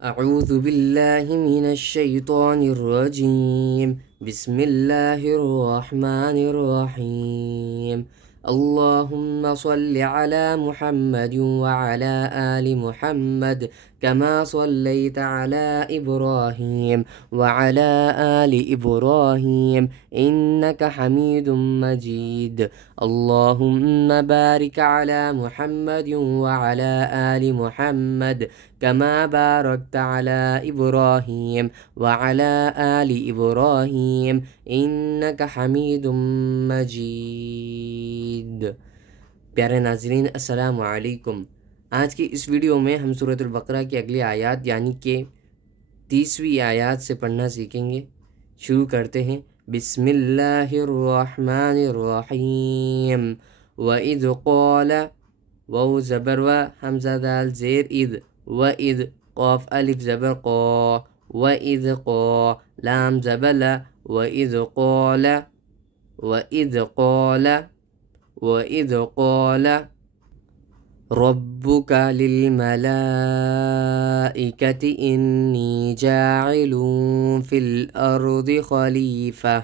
أعوذ بالله من الشيطان الرجيم. بسم الله الرحمن الرحيم. اللهم صل على محمد وعلى آل محمد كما صليت على إبراهيم وعلى آل إبراهيم إنك حميد مجيد. اللهم بارك على محمد وعلى آل محمد كما باركت على إبراهيم وعلى آل إبراهيم إنك حميد مجيد. پیارے ناظرین السلام علیکم۔ آج کی اس ویڈیو میں ہم سورۃ البقرہ کی اگلی آیات یعنی کہ 30ویں آیات سے پڑھنا سیکھیں گے۔ شروع کرتے ہیں۔ بسم اللہ الرحمن الرحیم۔ وَإِذْ قَالَ واو زبر و حمزہ دال زیر اذ وَإِذْ قاف الف زبر قا وَإِذْ قا لام زبر لا وَإِذْ قَالَ وَإِذْ قَالَ وَإِذْ قَالَ رَبُّكَ لِلْمَلَائِكَةِ إِنِّي جَاعِلٌ فِي الْأَرْضِ خَلِيفَةً۔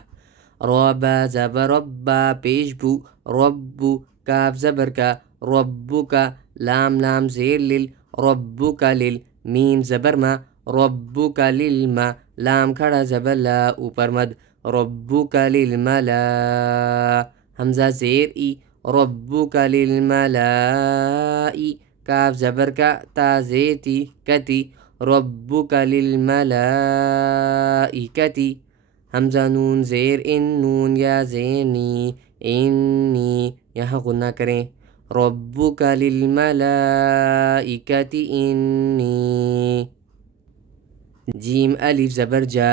رَبَّ زبر ربا پیش بو ربو کاف زبر کا ربک لام لام زیر لل ربک لل میم زبر ما ربک للما لام کھڑا زبر لا اوپر مد ربک للملا حمزہ زیر ای ربک للملائی کاف زبر کا تا زیر تی کتی ربک للملائکتی حمزہ نون زیر ان نون یا زینی انی یہاں غنہ کریں ربک للملائکۃ انی جیم الف زبر جا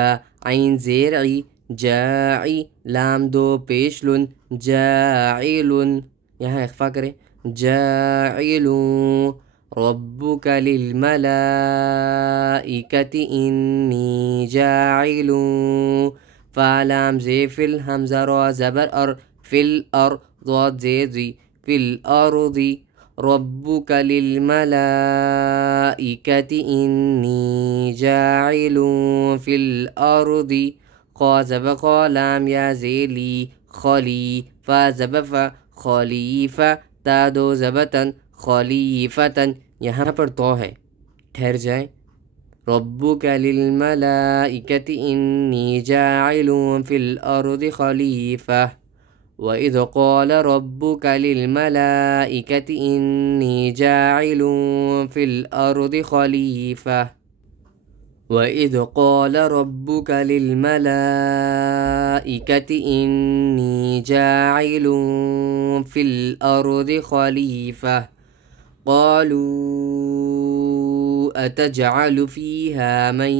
عین زیر عی جاعی لام دو پیش لن جاعلن یہاں اخفا کریں جاعل ربک للملائکۃ انی جاعل فالام زی فل حمزہ را زبر اور فل اور ضاد زی فی الارض ربک للملائکۃ انی جاعل فی الارض خا زبر خا لام یا زیلی خلی فا زبر فا خلیفہ تا دو زبتن خلیفتن یہاں پر تو ہے ٹھہر جائیں ربک للملائکۃ انی جاعل فی الارض خلیفہ وَإِذْ قَالَ رَبُّكَ لِلْمَلَائِكَةِ إِنِّي جَاعِلٌ فِي الْأَرْضِ خَلِيفَةً وَإِذْ قَالَ رَبُّكَ لِلْمَلَائِكَةِ إِنِّي جَاعِلٌ فِي الْأَرْضِ خَلِيفَةً قَالُوا أَتَجْعَلُ فِيهَا مَن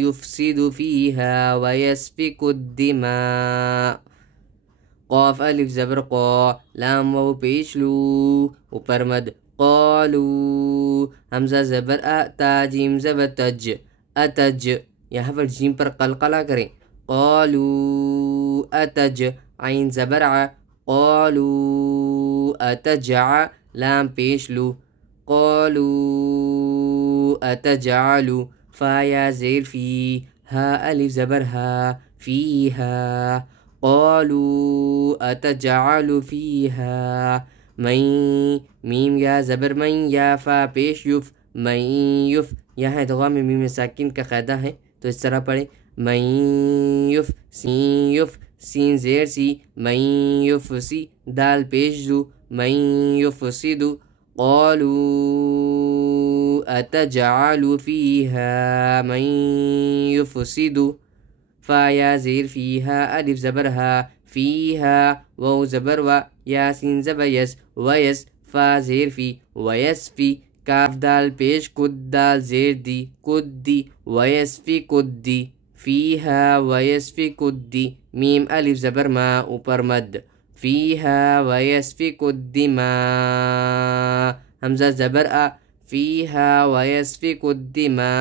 يُفْسِدُ فِيهَا وَيَسْفِكُ الدِّمَاءَ قاف الف زبر قا لام و پیش لو اوپر مد قالو حمزہ زبر ا تا جیم زبر تج اتج یہاں پر جیم پر قلقلہ کریں قالو اتج عین زبر ع قالو اتجع لام پیش لو قالو اتجعلو فا یا زیر فی ہا الف زبر ہا فیہا قالوا أتجعل فيها من میم یا زبر من یا فا پیش یف من یف یہاں ادغام میں میم ساکن کا قاعدہ ہے تو اس طرح پڑھیں من یف سین زیر سی من یفسی دال پیش دو من یفسدو قالوا أتجعل فيها من يفسدو فا یا زیر فیہا الف زبر ہا فیہا واو زبر و یاسین زبر یس ویس فا زیر فی ویس فی کاف دال پیش کد دال زیر دی کد دی ویس فی کد دی فیہا ویس فی کد دی میم الف زبر ما اوپر مد فیہا ویس فی کد دی ما حمزہ زبر ا فیہا ویس فی کد دی ما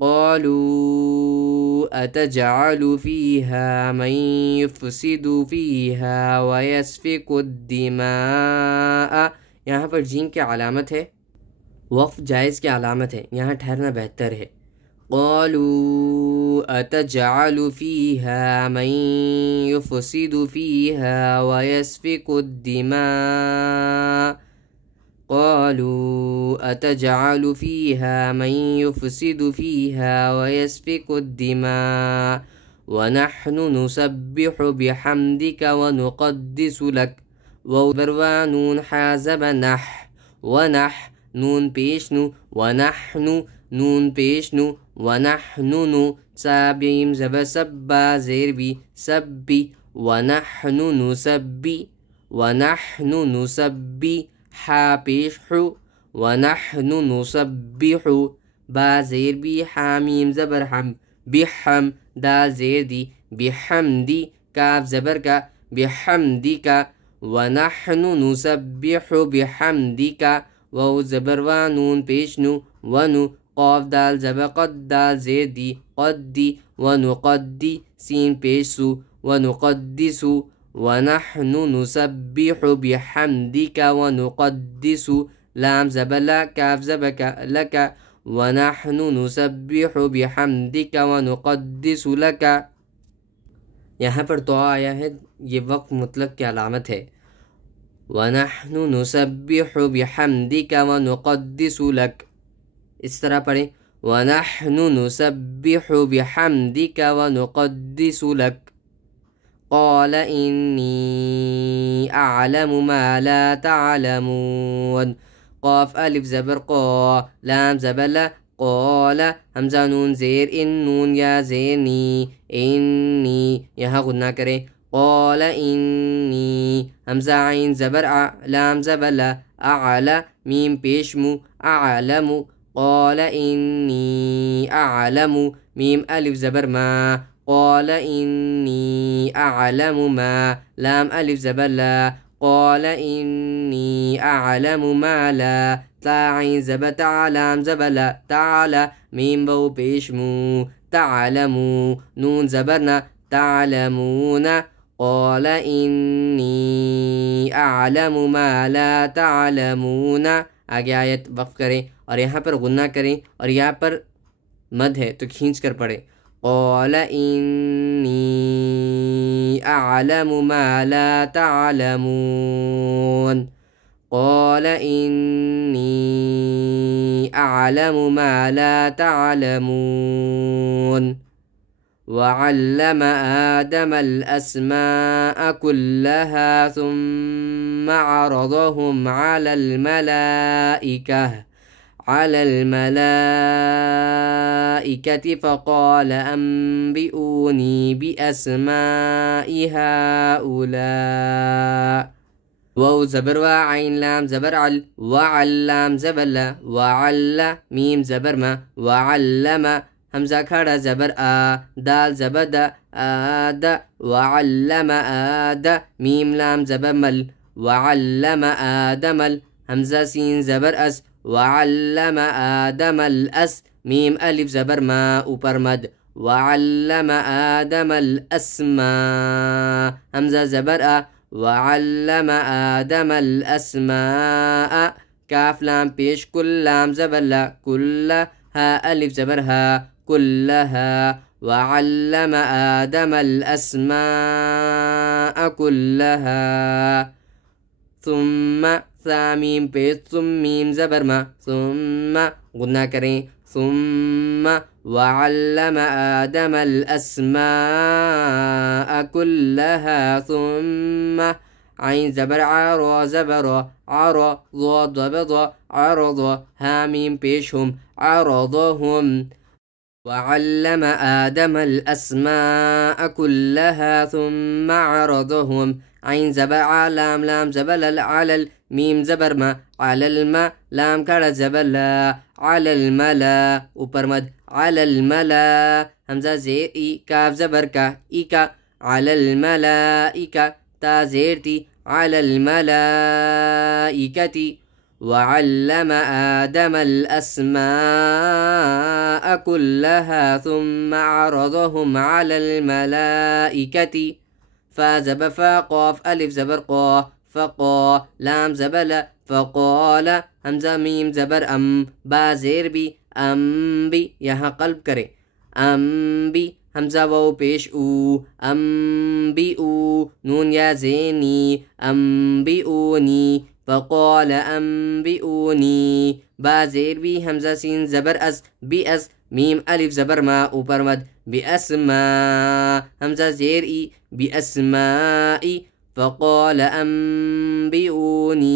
قالوا أتجعل فيها من يفسد فيها ويسفك الدماء یہاں پر جیم کی علامت ہے وقف جائز کی علامت ہے، یہاں ٹھہرنا بہتر ہے۔ قالوا اتجعل فيها من يفسد فيها ويسفك الدماء قالوا اتجعل فيها من يفسد فيها ويسفك الدماء ونحن نسبح بحمدك ونقدس لك وبروانون حازب نح ونح نون پیشنو ونحن نون پیشنو ونحن سابیم زب سبا زیر بی سبی ونحن نسبی ونحن نسبی حا پیش حو ونحن نسبح با زیر بی حامیم زبر حم بحم دال زیر دی بحمدی کاف زبر کا بحمدی کا ونحن نسبح بحمدی کا وو زبر و نون پیشنو ونو قاف دال زبر قد دال زیر دی قدی ونقدی سین پیشسو ونقدسو ونحن نسبح بحمدك ونقدس لام زبلا كاف زبك لك ونحن نسبح بحمدك ونقدس لك۔ یہاں پر تو آیا ہے، یہ وقف مطلق کی علامت ہے۔ ونحن نسبح بحمدك ونقدس لك، اس طرح پڑھیں ونحن نسبح بحمدك ونقدس لك۔ قال إني أعلم ما لا تعلمون قاف ألف زبر قا لام زبر لا قال حمزہ نون زیر ان نون یا زیرنی انی یہاں غنہ کریں قال انی حمزہ عین زبر لام زبر لا اعلا میم پیشمو اعلم قال انی اعلم میم الف زبر ما قال إني أعلم ما لام ألف زبر لا قال إني أعلم ما لا تا عين زبر تعلم زبر لا تعالى ميم بو بيشمو تعلمو نون زبرنا تعلمون قال إني أعلم ما لا تعلمون۔ آگے آیت وقف کریں اور یہاں پر غنہ کریں اور یہاں پر مد ہے تو کھینچ کر پڑھیں قال إني أعلم ما لا تعلمون قال إني أعلم ما لا تعلمون وعلم آدم الأسماء كلها ثم عرضهم على الملائكة فقال أنبئوني بأسماء هؤلاء واو زبر وعين لام زبر عل وعلام زبر لا وعل ميم زبر ما وعلم حمزہ کھڑا زبر دال زبر دا آد وعلم آد میم لام زبر مل وعلم آدم حمزہ سین زبر اس وعلم آدم الأس میم الف زبر ما اوپر مد وعلم آدم الأسماء حمزہ زبر وعلم آدم الأسماء کاف لام پیش کل لام زبر لا کل ها الف زبر ها كلها وعلم آدم الأسماء كلها ثم ثامیم پیش ثم میم زبر ما ثم غنہ کریں ثم وعلم آدم الأسماء كلها ثم عين زبر عرى زبر عرى ضاد ضبض عرض هاميم بيشهم عرضهم وعلم آدم الأسماء كلها ثم عرضهم عين زبر لام لام زبر على ميم زبر ما على الماء لام كرا زبر لا على الملا وبرمد على الملا همزة زي اي كاف زبر كا ايكا على الملائكة تا زيرتي على الملائكة وعلم آدم الأسماء كلها ثم عرضهم على الملائكة فزب فقاف ألف زبر قا فقا لام زبل فقال حمزہ میم زبر با زیر بھی بھی یہاں قلب کرے بھی حمزہ واو پیش بھی نون یا زینی انبئونی فقال انبئونی با زیر بھی حمزہ سین زبر بھی میم الف زبر ما اوپر مد بأسماء حمزہ زیر بأسماء فقال انبئونی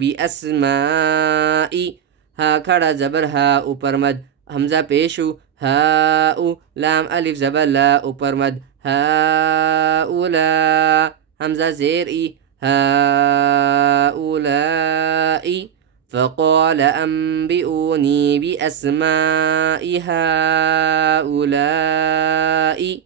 بأسماء ہا کھڑا زبر ہا اوپر مد حمزہ پیشو ہا لام الف زبر لا اوپر مد ہؤلاء حمزہ زیر هؤلاء فقال أنبئوني بأسماء هؤلاء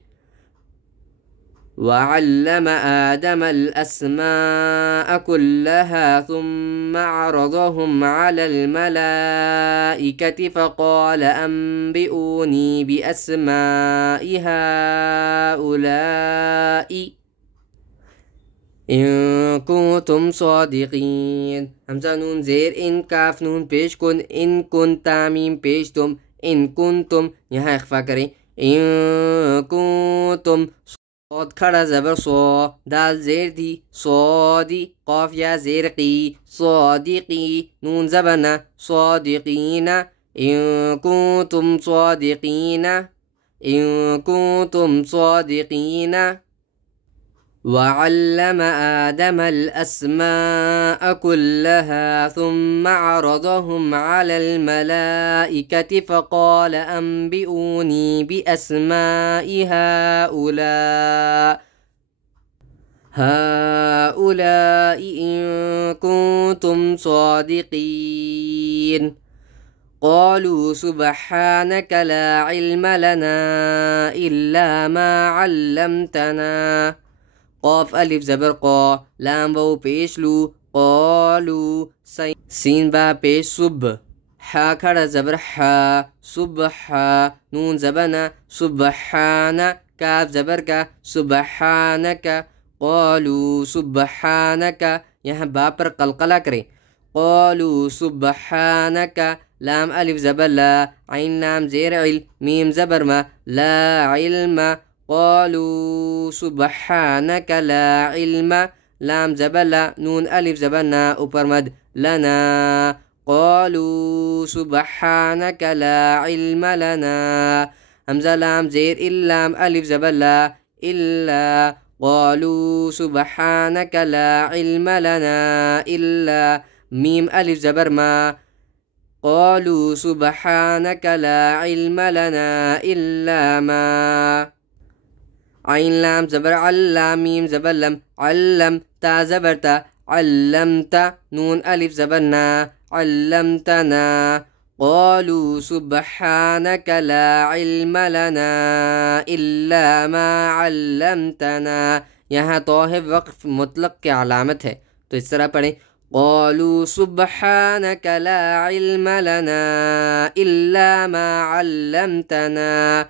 وعلم آدم الأسماء كلها ثم عرضهم على الملائكة فقال أنبئوني بأسماء هؤلاء إن كنتم صادقين حمزہ نون زیر ان کاف نون پیش کن ان کن تامیم پیش تم ان کنتم یہاں اخفا کریں ان کنتم صاد کھڑا زبر صو دال زیر دی صادی قاف یا زیر قی صادقی نون زبنا صادقین ان کنتم صادقین ان کنتم صادقین وعلم آدم الأسماء كلها ثم عرضهم على الملائكة فقال أنبئوني بأسماء هؤلاء إن كنتم صادقين قالوا سبحانك لا علم لنا إلا ما علمتنا قاف الف زبر قا لام واو پیش لو قالو سین با پیش سب حا کھڑا زبر حا سبحا نون زبنا سبحانا کاف زبر کا سبحانکا قالو سبحانکا یہاں با پر قلقلہ کریں قالو سبحانکا لام الف زبر لا عین لام زیر عل میم زبر ما لا علم قالوا سبحانك لا علم لام زبر لا نون الف زبرنا اوپر مد لنا قالوا سبحانك لا علم لنا حمزہ لام زیر اللام الف زبر لا إلا قالوا سبحانك لا علم لنا إلا میم الف زبر ما قالوا سبحانك لا علم لنا إلا ما عین لام زبر علام میم زبر لم علم تا زبر تا علمتا نون الف زبرنا علمتنا قالوا سبحانك لا علم لنا إلا ما علمتنا یہاں توحف وقف مطلق کی علامت ہے تو اس طرح پڑھیں قالوا سبحانك لا علم لنا إلا ما علمتنا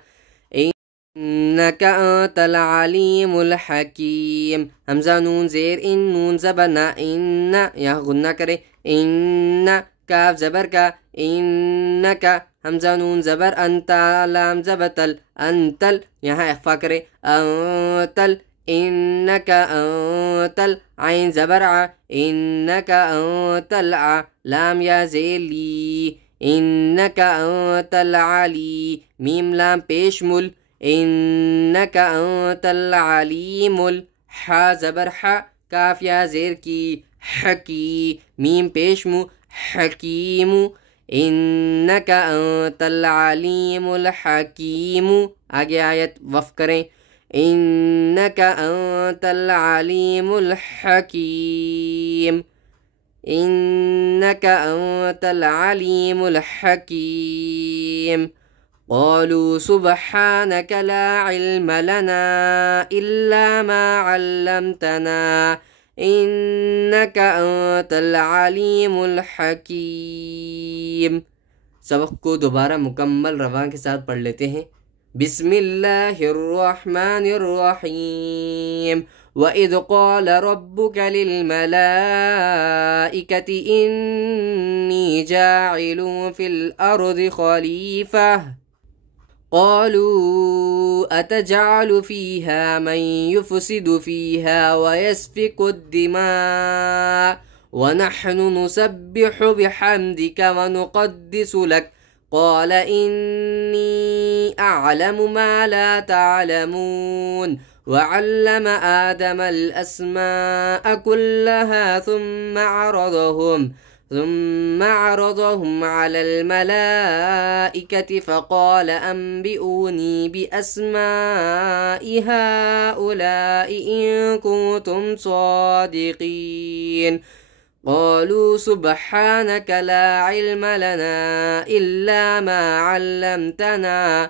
إنك أنت العليم الحكيم حمزہ نون زیر ان نون زبرنا ان یہاں غنہ کرے ان کاف زبر کا انک حمزہ نون زبر انتا لام زبتل انتل یہاں اخفا کرے انتل إنك أنت عين زبر إنك أنت لام يا زيلي إنك أنت العلي ميم لام بيشمل إنك أنت العليم حا زبر حا كاف يا زير کی حكي ميم بيشمو حكيم إنك أنت العليم الحكيم آگے آیت وف کریں إنك أنت العليم الحكيم إنك أنت العليم الحكيم قالوا سبحانك لا علم لنا إلا ما علمتنا إنك أنت العليم الحكيم سبق کو دوبارہ مکمل رواں کے ساتھ پڑھ لیتے ہیں بسم اللہ الرحمن الرحیم وإذ قال ربك للملائكة إني جاعل في الأرض خليفة قالوا أتجعل فيها من يفسد فيها ويسفك الدماء ونحن نسبح بحمدك ونقدس لك قال إني أعلم ما لا تعلمون وعلم آدم الأسماء كلها ثم عرضهم على الملائكة فقال أنبئوني بأسماء هؤلاء إن كنتم صادقين قالوا سبحانك لا علم لنا إلا ما علمتنا